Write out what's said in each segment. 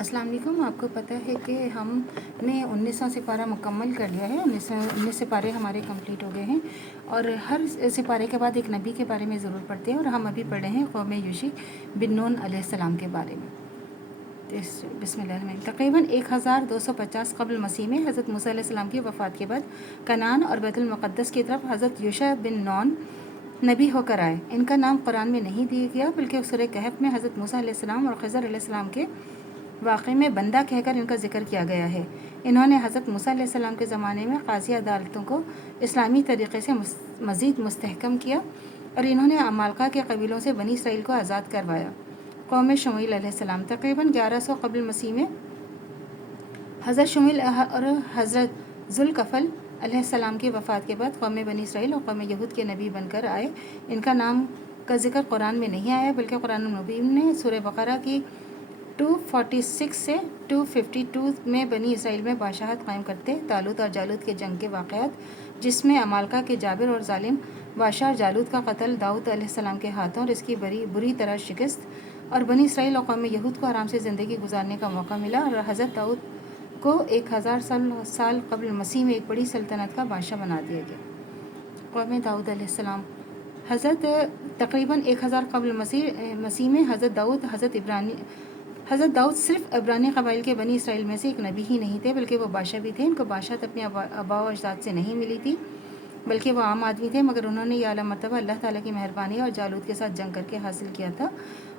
अस्सलाम वालेकुम। आपको पता है कि हमने 1900 सिपारा मुकम्मल कर लिया है। 19 सिपारे हमारे कंप्लीट हो गए हैं और हर सिपारे के बाद एक नबी के बारे में ज़रूर पढ़ते हैं और हम अभी पढ़ रहे हैं कौम यूशी बिन नून अलैहिस्सलाम के बारे में। बिस्मिल्लाह। तकरीबन 1250 क़ब्ल मसीह में हज़रत मूसा अलैहिस्सलाम की वफ़ात के बाद कनान और बैतुल मुक़द्दस की तरफ हज़रत यूशा बिन नून नबी होकर आए। इनका नाम कुरान में नहीं दिया गया, बल्कि सूरह कहफ में हज़रत मूसा अलैहिस्सलाम और खज़र अलैहिस्सलाम के वाक़े में बंदा कहकर इनका ज़िक्र किया गया है। इन्होंने हज़रत मूसा अलैहिस्सलाम के ज़माने में क़ाज़ी अदालतों को इस्लामी तरीक़े से मज़ीद मुस्तहकम किया और इन्होंने अमालका के कबीलों से बनी इसराइल को आज़ाद करवाया। कौम शुमैल अलैहिस्सलाम तकरीबन 1100 क़ब्ल मसीह में हज़रत शुमैल और हज़रत ज़ुल्कफ़ल अलैहिस्सलाम की वफ़ात के बाद कौम बनी इसराइल और कौम यहूद के नबी बनकर आए। इनका नाम का ज़िक्र कुरान में नहीं आया, बल्कि कुरान मुबीन ने सूरह बक़रा की 246 से 252 में बनी इसराइल में बादशाहत कायम करते तालूत और जालूत के जंग के वाक़यात, जिसमें अमालका के जाबिर और जालिम बादशाह जालूत का कत्ल दाऊद अलैहिस्सलाम के हाथों और इसकी बुरी तरह शिकस्त और बनी इसराइल और कौम यहूद को आराम से ज़िंदगी गुजारने का मौका मिला और हज़रत दाऊद को 1000 साल क़ब्ल मसीह में एक बड़ी सल्तनत का बादशाह बना दिया गया। कौम दाऊद अलैहिस्सलाम हज़रत तकरीबन 1000 क़ब्ल मसीह में हज़रत दाऊद सिर्फ इब्रानी क़बाइल के बनी इसराइल में से एक नबी ही नहीं थे, बल्कि वो बादशाह भी थे। इनको बादशाहत अपने आबा व अजदाद से नहीं मिली थी, बल्कि वो आम आदमी थे, मगर उन्होंने ये आला मर्तबा अल्लाह ताला की मेहरबानी और जालूत के साथ जंग करके हासिल किया था।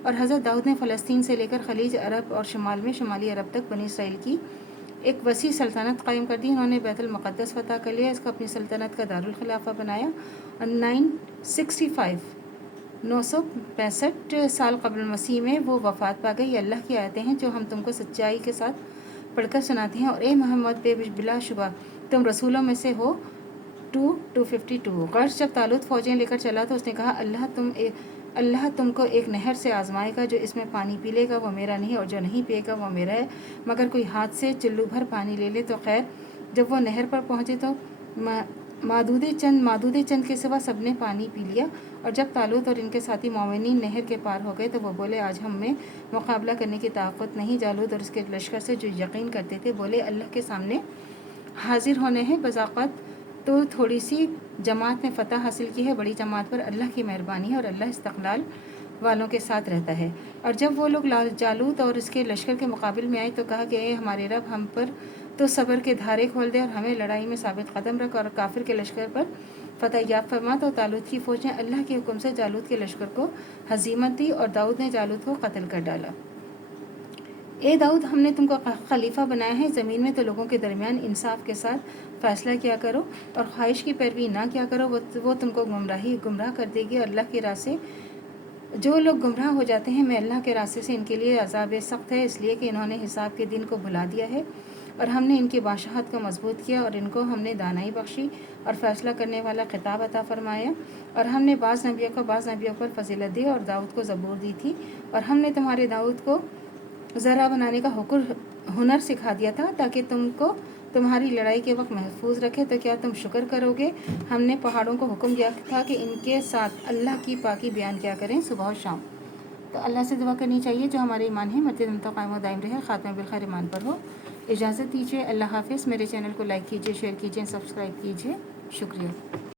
और हज़रत दाऊद ने फ़लस्तीन से लेकर खलीज अरब और शुमाल में शुमाली अरब तक बनी इसराइल की एक वसी सल्तनत कायम कर दी। इन्होंने बैतुल मुक़द्दस फ़तह कर लिया, इसको अपनी सल्तनत का दारुल खिलाफा बनाया और 965 साल क़ब्ल मसीह में वो वफ़ात पा गई। अल्लाह की आयतें हैं जो हम तुमको सच्चाई के साथ पढ़कर सुनाते हैं। और ए मोहम्मद, बिलाशुबा तुम रसूलों में से हो। 252 गर्ज जब तालूत फ़ौजें लेकर चला तो उसने कहा, अल्लाह तुमको एक नहर से आजमाएगा, जो इसमें पानी पी लेगा वो मेरा नहीं और जो नहीं पिएगा वो मेरा है, मगर कोई हाथ से चिल्लू भर पानी ले ले तो खैर। जब वो नहर पर पहुँचे तो मादूदे चंद के सिवा सबने पानी पी लिया। और जब तालूत और इनके साथी मोमिनीन नहर के पार हो गए तो वो बोले, आज हम में मुकाबला करने की ताकत नहीं। जालूत और इसके लश्कर से जो यकीन करते थे बोले, अल्लाह के सामने हाजिर होने हैं। बज़ाक़त तो थोड़ी सी जमात ने फ़तह हासिल की है, बड़ी जमात पर अल्लाह की मेहरबानी है और अल्लाह इस्तक़लाल वालों के साथ रहता है। और जब वो लोग जालूत और इसके लश्कर के मुकाबले में आए तो कहा कि ए हमारे रब, हम पर तो सब्र के धारे खोल दे और हमें लड़ाई में साबित कदम रख और काफिर के लश्कर पर फ़तह याब फरमा। तो तालूत की फ़ौज ने अल्लाह के हुक्म से जालूत के लश्कर को हज़ीमत दी और दाऊद ने जालूत को कत्ल कर डाला। ए दाऊद, हमने तुमको खलीफा बनाया है ज़मीन में, तो लोगों के दरमियान इंसाफ के साथ फ़ैसला किया करो और ख्वाहिश की पैरवी ना किया करो, वो तुमको गुमराह कर देगी। और अल्लाह के रास्ते जो लोग गुमराह हो जाते हैं, मैं अल्लाह के रास्ते से इनके लिए अज़ाब सख्त है, इसलिए कि इन्होंने हिसाब के दिन को भुला दिया है। और हमने इनकी बादशाहत को मजबूत किया और इनको हमने दानाई बख्शी और फ़ैसला करने वाला खिताब अता फरमाया। और हमने बाज़ नबियों पर फजीलत दी और दाऊद को ज़बूर दी थी। और हमने तुम्हारे दाऊद को ज़रा बनाने का हुनर सिखा दिया था, ताकि तुमको तुम्हारी लड़ाई के वक्त महफूज रखे। तो क्या तुम शुक्र करोगे? हमने पहाड़ों को हुक्म दिया था कि इनके साथ अल्लाह की पाकी बयान किया करें सुबह और शाम। तो अल्लाह से दुआ करनी चाहिए जो हमारे ईमान है मज़ीद तो कायम दायम रहे, ख़ात्मा बिल खैर ईमान पर हो। इजाज़त दीजिए, अल्लाह हाफ़िज़। मेरे चैनल को लाइक कीजिए, शेयर कीजिए, सब्सक्राइब कीजिए। शुक्रिया।